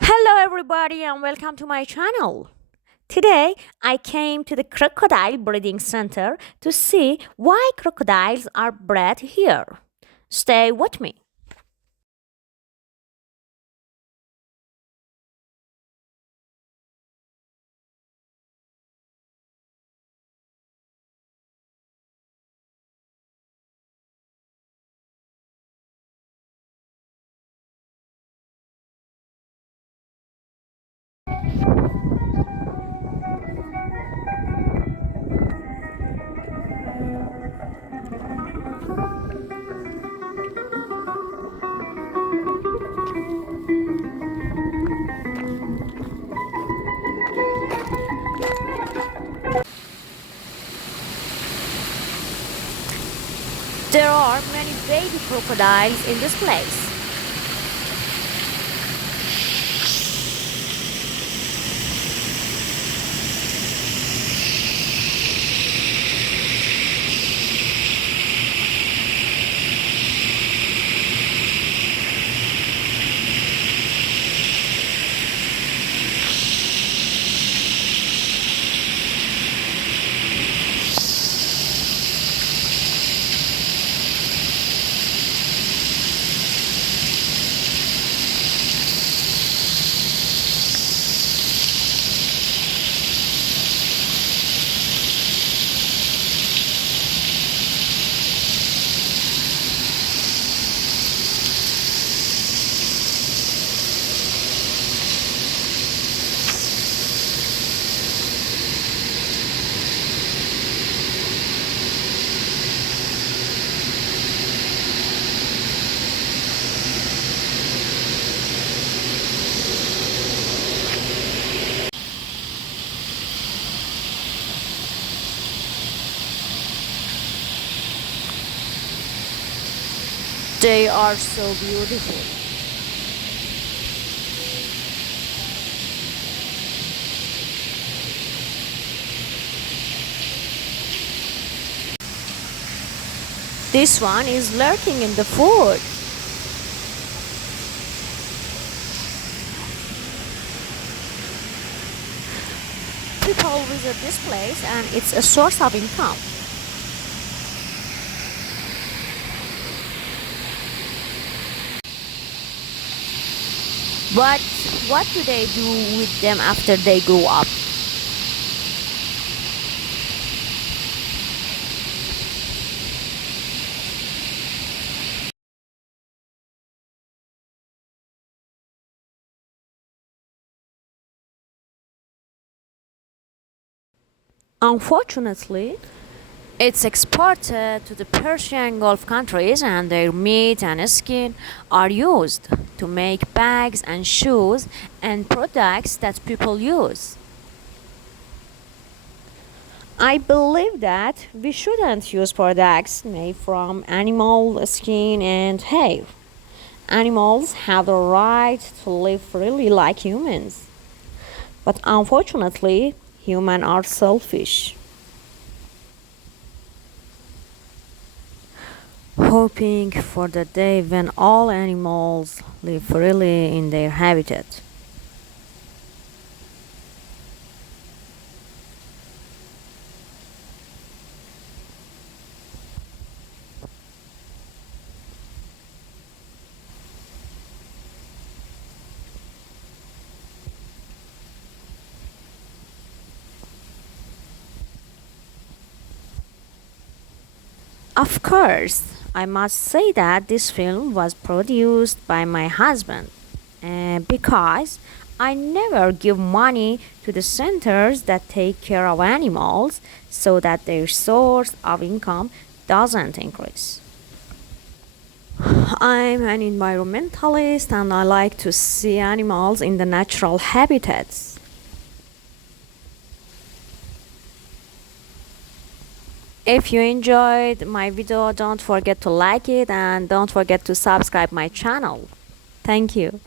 Hello, everybody, and welcome to my channel. Today, I came to the Crocodile Breeding Center to see why crocodiles are bred here. Stay with me. There are many baby crocodiles in this place. They are so beautiful. This one is lurking in the food. People visit this place and it's a source of income. But what do they do with them after they grow up? Unfortunately, it's exported to the Persian Gulf countries, and their meat and skin are used to make bags and shoes and products that people use. I believe that we shouldn't use products made from animal skin and hair. Animals have the right to live freely like humans. But unfortunately, humans are selfish. Hoping for the day when all animals live freely in their habitat. Of course, I must say that this film was produced by my husband because I never give money to the centers that take care of animals so that their source of income doesn't increase. I'm an environmentalist and I like to see animals in the natural habitats. If you enjoyed my video, don't forget to like it and don't forget to subscribe my channel. Thank you.